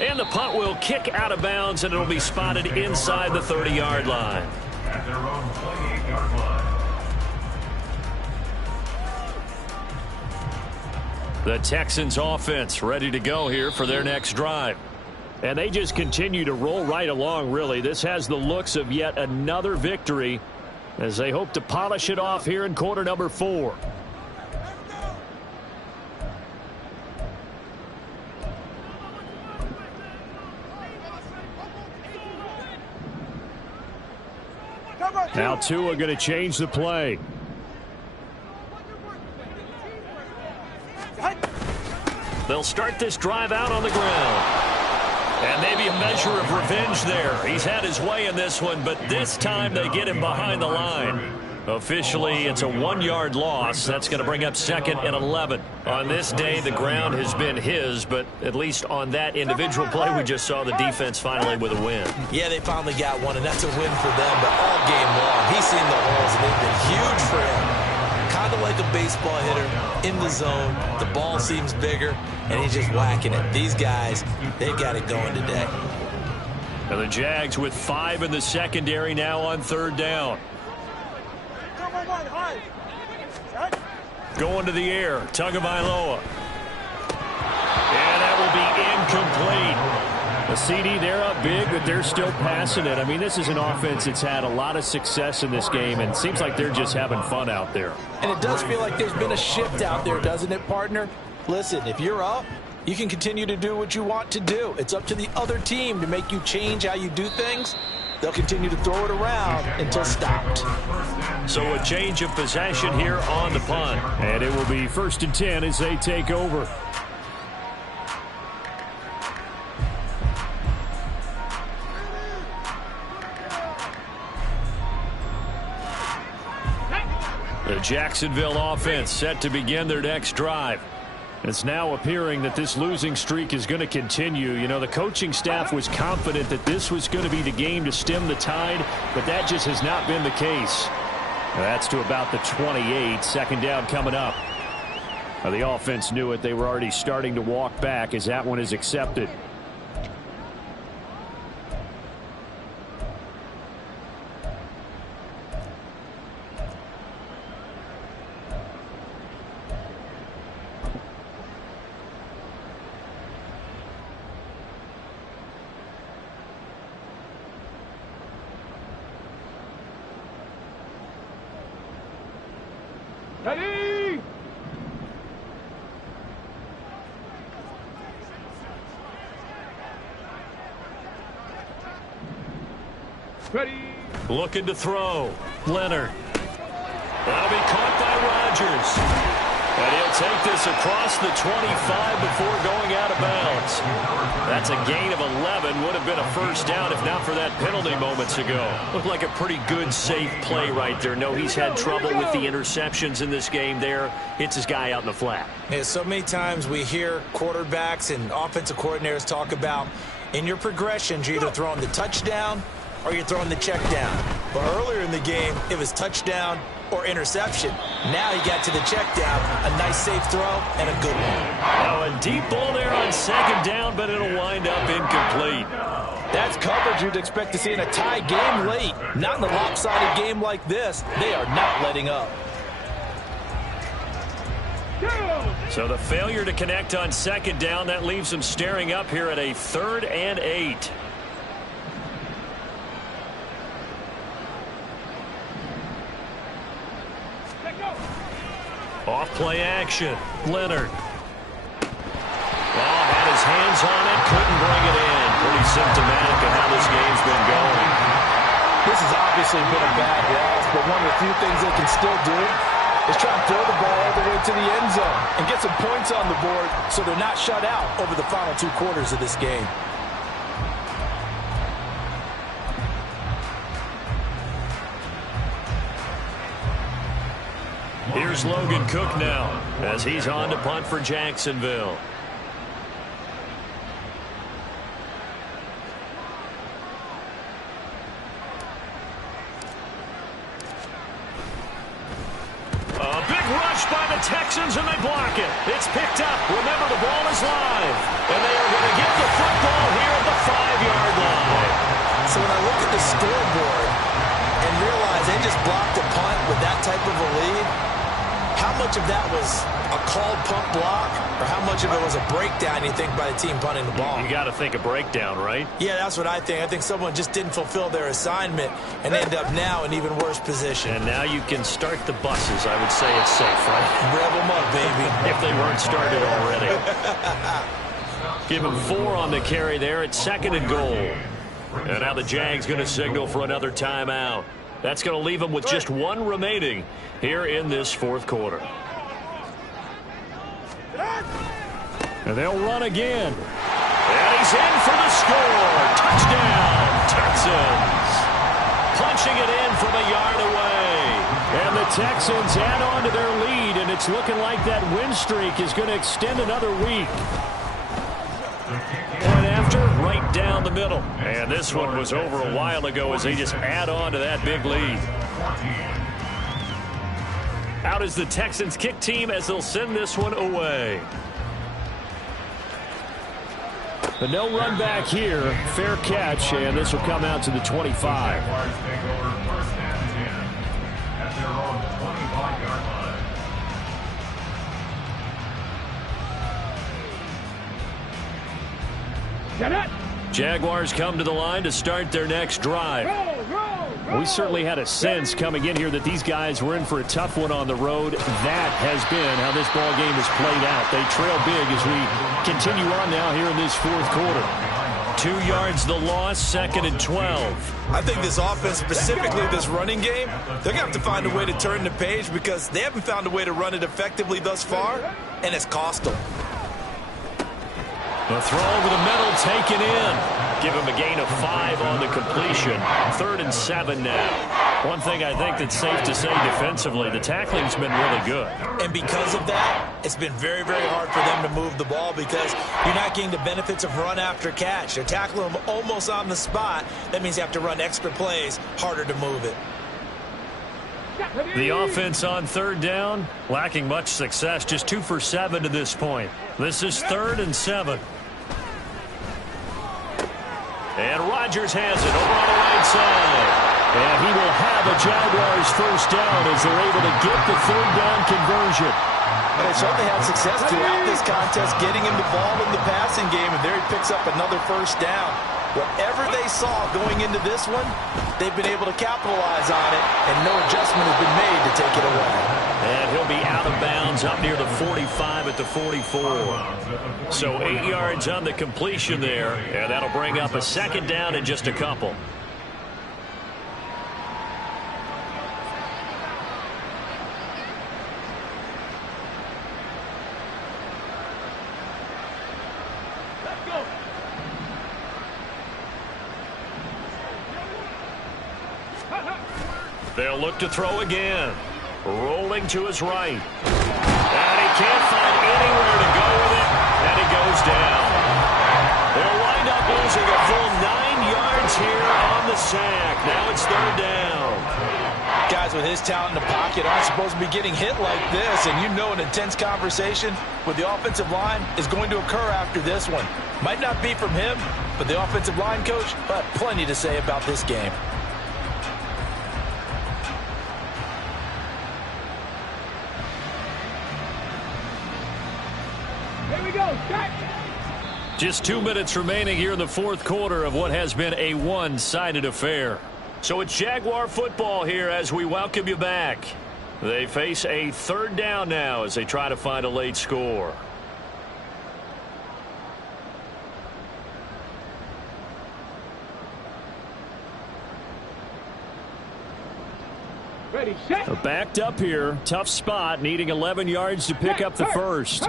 And the punt will kick out of bounds, and it'll be spotted inside the 30-yard line. At their own 28-yard line. The Texans offense ready to go here for their next drive. And they just continue to roll right along, really. This has the looks of yet another victory as they hope to polish it off here in quarter number 4. Now Tua going to change the play. They'll start this drive out on the ground. And maybe a measure of revenge there. He's had his way in this one, but this time they get him behind the line. Officially, it's a 1-yard loss. That's going to bring up second and 11. On this day, the ground has been his, but at least on that individual play, we just saw the defense finally with a win. Yeah, they finally got one, and that's a win for them, but all game long, he's seen the holes, and they've been huge for him. Kind of like a baseball hitter in the zone. The ball seems bigger, and he's just whacking it. These guys, they've got it going today. And the Jags with 5 in the secondary now on 3rd down. Going to the air, Tagovailoa. And that will be incomplete. The CD, they're up big, but they're still passing it. I mean, this is an offense that's had a lot of success in this game, and it seems like they're just having fun out there. And it does feel like there's been a shift out there, doesn't it, partner? Listen, if you're up, you can continue to do what you want to do. It's up to the other team to make you change how you do things. They'll continue to throw it around until stopped. So a change of possession here on the punt. And it will be 1st and 10 as they take over. The Jacksonville offense set to begin their next drive. It's now appearing that this losing streak is going to continue. You know, the coaching staff was confident that this was going to be the game to stem the tide, but that just has not been the case. That's to about the 28. 2nd down coming up. The offense knew it. They were already starting to walk back as that one is accepted. Ready? Ready? Looking to throw. Leonard. That'll be caught by Rodgers. And he'll take this across the 25 before going out of bounds. That's a gain of 11. Would have been a 1st down if not for that penalty moments ago. Looked like a pretty good, safe play right there. No, he's had trouble with the interceptions in this game there. Hits his guy out in the flat. Yeah, so many times we hear quarterbacks and offensive coordinators talk about in your progressions, you're either throwing the touchdown or you're throwing the check down. But earlier in the game, it was touchdown or interception. Now he got to the check down, a nice safe throw, and a good one. Now a deep ball there on 2nd down, but it'll wind up incomplete. That's coverage you'd expect to see in a tie game late. Not in a lopsided game like this. They are not letting up. So the failure to connect on 2nd down, that leaves them staring up here at a 3rd and 8. Off play action. Leonard. Well, had his hands on it, couldn't bring it in. Pretty symptomatic of how this game's been going. This has obviously been a bad loss, but one of the few things they can still do is try and throw the ball all the way to the end zone and get some points on the board so they're not shut out over the final 2 quarters of this game. Here's Logan Cook now as he's on to punt for Jacksonville. A big rush by the Texans, and they block it. It's picked up. Remember, the ball is live. And they are going to get the football here at the 5-yard line. So when I look at the scoreboard and realize they just blocked a punt with that type of a lead, how much of that was a called punt block, or how much of it was a breakdown, you think, by the team punting the ball? You got to think a breakdown, right? Yeah, that's what I think. I think someone just didn't fulfill their assignment and end up now in even worse position. And now you can start the buses. I would say it's safe, right? Rev them up, baby. If they weren't started already. Give him 4 on the carry there at 2nd and goal. And now the Jags going to signal for another timeout. That's going to leave them with just one remaining here in this fourth quarter. And they'll run again. And he's in for the score. Touchdown, Texans. Punching it in from a yard away. And the Texans add on to their lead, and it's looking like that win streak is going to extend another week. Point after, right down the middle. And this one was over a while ago as they just add on to that big lead. Out is the Texans kick team as they'll send this one away. But no run back here. Fair catch, and this will come out to the 25. Jaguars come to the line to start their next drive. We certainly had a sense coming in here that these guys were in for a tough one on the road. That has been how this ball game has played out. They trail big as we continue on now here in this fourth quarter. 2 yards the loss, 2nd and 12. I think this offense, specifically this running game, they're going to have to find a way to turn the page because they haven't found a way to run it effectively thus far, and it's cost them. The throw over the middle taken in. Give him a gain of 5 on the completion. 3rd and 7 now. One thing I think that's safe to say defensively, the tackling's been really good. And because of that, it's been very, very hard for them to move the ball because you're not getting the benefits of run after catch. They're tackling them almost on the spot. That means you have to run extra plays, harder to move it. The offense on 3rd down, lacking much success, just 2 for 7 to this point. This is 3rd and 7. And Rodgers has it over on the right side. And he will have a Jaguars first down as they're able to get the 3rd down conversion. And they certainly had success throughout this contest, getting him the ball in the passing game, and there he picks up another first down. Whatever they saw going into this one, they've been able to capitalize on it, and no adjustment has been made to take it away. And he'll be out of bounds up near the 45 at the 44. So 8 yards on the completion there, and that'll bring up a 2nd down in just a couple. They'll look to throw again. Rolling to his right. And he can't find anywhere to go with it. And he goes down. They'll wind up losing a full 9 yards here on the sack. Now it's 3rd down. Guys with his talent in the pocket aren't supposed to be getting hit like this. And you know an intense conversation with the offensive line is going to occur after this one. Might not be from him, but the offensive line coach will have plenty to say about this game. Just 2 minutes remaining here in the fourth quarter of what has been a one-sided affair. So it's Jaguar football here as we welcome you back. They face a 3rd down now as they try to find a late score. Ready, set. They're backed up here. Tough spot, needing 11 yards to pick up the first.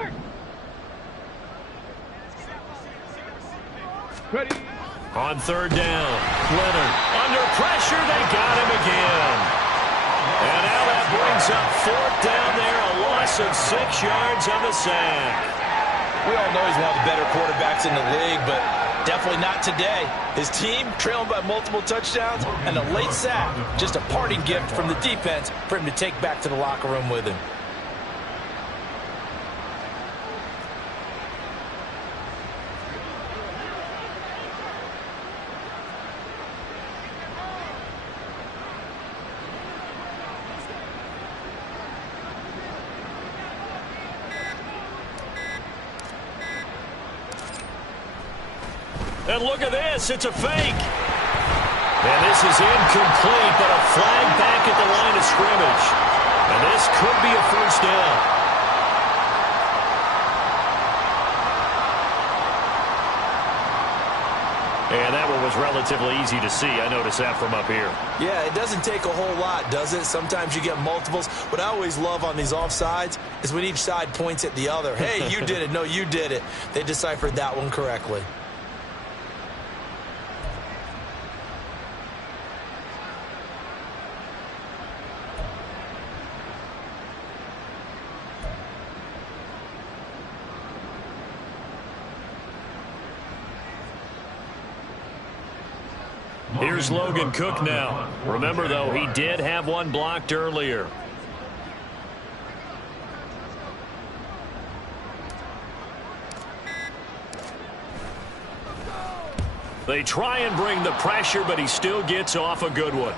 Ready. On 3rd down, Leonard under pressure. They got him again. And now that brings up 4th down there, a loss of 6 yards on the sack. We all know he's one of the better quarterbacks in the league, but definitely not today. His team trailing by multiple touchdowns and a late sack. Just a parting gift from the defense for him to take back to the locker room with him. And look at this, it's a fake. And this is incomplete, but a flag back at the line of scrimmage. And this could be a first down. And that one was relatively easy to see. I noticed that from up here. Yeah, it doesn't take a whole lot, does it? Sometimes you get multiples. What I always love on these offsides is when each side points at the other. Hey, you did it. No, you did it. They deciphered that one correctly. Here's Logan Cook now. Remember, though, he did have one blocked earlier. They try and bring the pressure, but he still gets off a good one.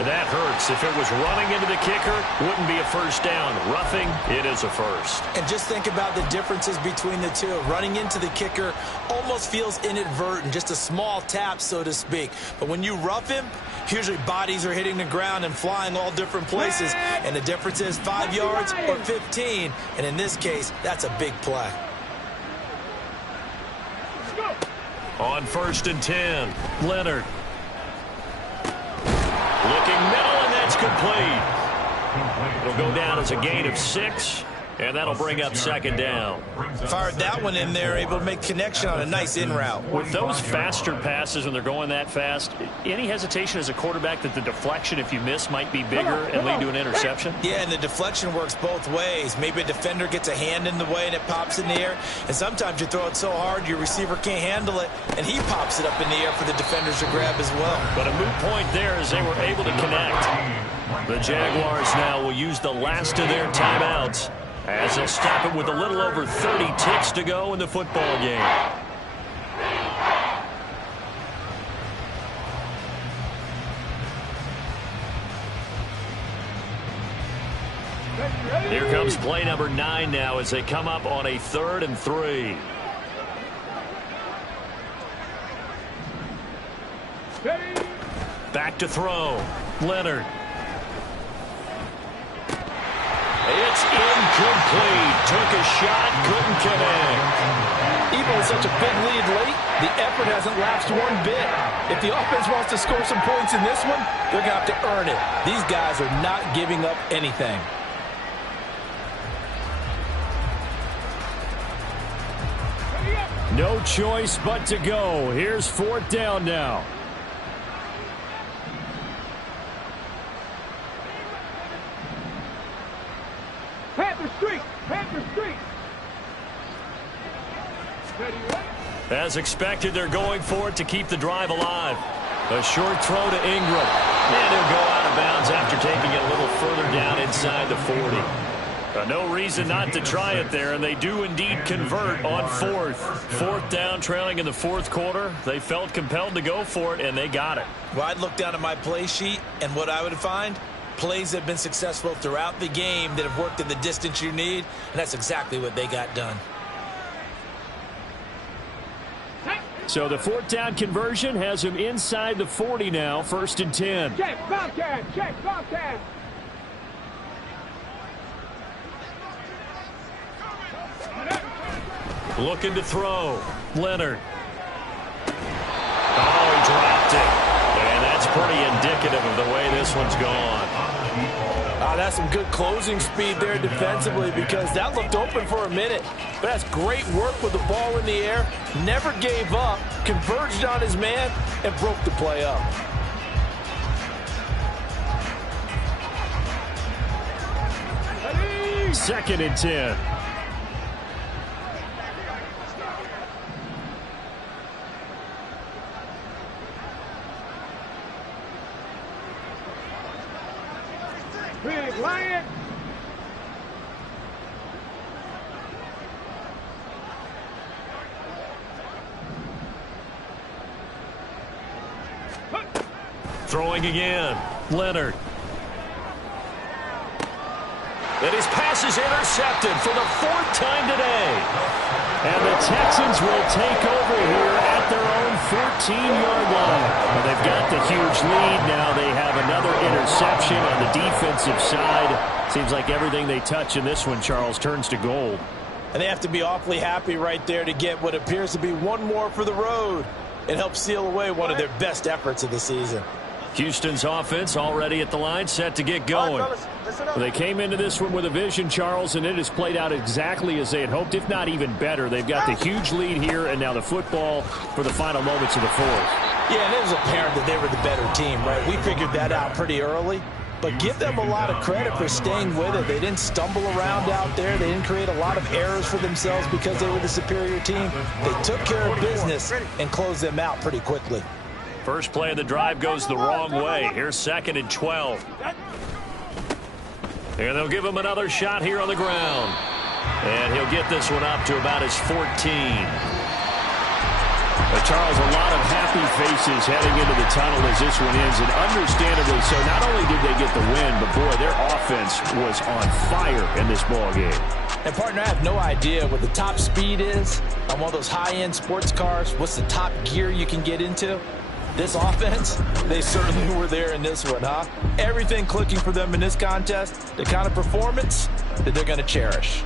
That hurts. If it was running into the kicker, wouldn't be a first down. Roughing, it is a first. And just think about the differences between the two. Running into the kicker almost feels inadvertent, just a small tap, so to speak. But when you rough him, usually bodies are hitting the ground and flying all different places. And the difference is 5 yards or 15. And in this case, that's a big play. On 1st and 10, Leonard. Looking middle, and that's complete. It'll go down as a gain of 6, and that'll bring up 2nd down. Fired that one in there, able to make connection on a nice in route. With those faster passes when they're going that fast, any hesitation as a quarterback that the deflection, if you miss, might be bigger and lead to an interception? Yeah, and the deflection works both ways. Maybe a defender gets a hand in the way and it pops in the air, and sometimes you throw it so hard your receiver can't handle it, and he pops it up in the air for the defenders to grab as well. But a moot point there as they were able to connect. The Jaguars now will use the last of their timeouts as they'll stop it with a little over 30 ticks to go in the football game. Here comes play number 9 now as they come up on a 3rd and 3. Back to throw. Leonard. It's incomplete. Took a shot, couldn't connect. Even with such a big lead late, the effort hasn't lapsed one bit. If the offense wants to score some points in this one, they're going to have to earn it. These guys are not giving up anything. No choice but to go. Here's 4th down now. Panther Street! Panther Street! As expected, they're going for it to keep the drive alive. A short throw to Ingram. And he'll go out of bounds after taking it a little further down inside the 40. No reason not to try it there, and they do indeed convert on 4th. 4th down, trailing in the 4th quarter. They felt compelled to go for it, and they got it. Well, I'd look down at my play sheet, and what I would find, plays that have been successful throughout the game that have worked in the distance you need, and that's exactly what they got done. So the 4th down conversion has him inside the 40 now, 1st and 10. Check, Bobcat! Check, Bobcat! Looking to throw. Leonard. Oh, he dropped it. And that's pretty indicative of the way this one's gone. That's some good closing speed there defensively because that looked open for a minute. But that's great work with the ball in the air. Never gave up, converged on his man, and broke the play up. Second and 10. Big Lion! Throwing again. Leonard. And his pass is intercepted for the 4th time today. And the Texans will take over here at their own 14-yard line. Well, they've got the huge lead now. They have another interception on the defensive side. Seems like everything they touch in this one, Charles, turns to gold. And they have to be awfully happy right there to get what appears to be one more for the road. It helps seal away one of their best efforts of the season. Houston's offense already at the line, set to get going. Well, they came into this one with a vision, Charles, and it has played out exactly as they had hoped, if not even better. They've got the huge lead here, and now the football for the final moments of the fourth. Yeah, and it was apparent that they were the better team, right? We figured that out pretty early. But give them a lot of credit for staying with it. They didn't stumble around out there. They didn't create a lot of errors for themselves because they were the superior team. They took care of business and closed them out pretty quickly. First play of the drive goes the wrong way. Here's 2nd and 12. And they'll give him another shot here on the ground. And he'll get this one up to about his 14. But Charles, a lot of happy faces heading into the tunnel as this one ends, and understandably so. Not only did they get the win, but boy, their offense was on fire in this ball game. And partner, I have no idea what the top speed is on one of those high-end sports cars. What's the top gear you can get into? This offense, they certainly were there in this one, huh? Everything clicking for them in this contest, the kind of performance that they're going to cherish.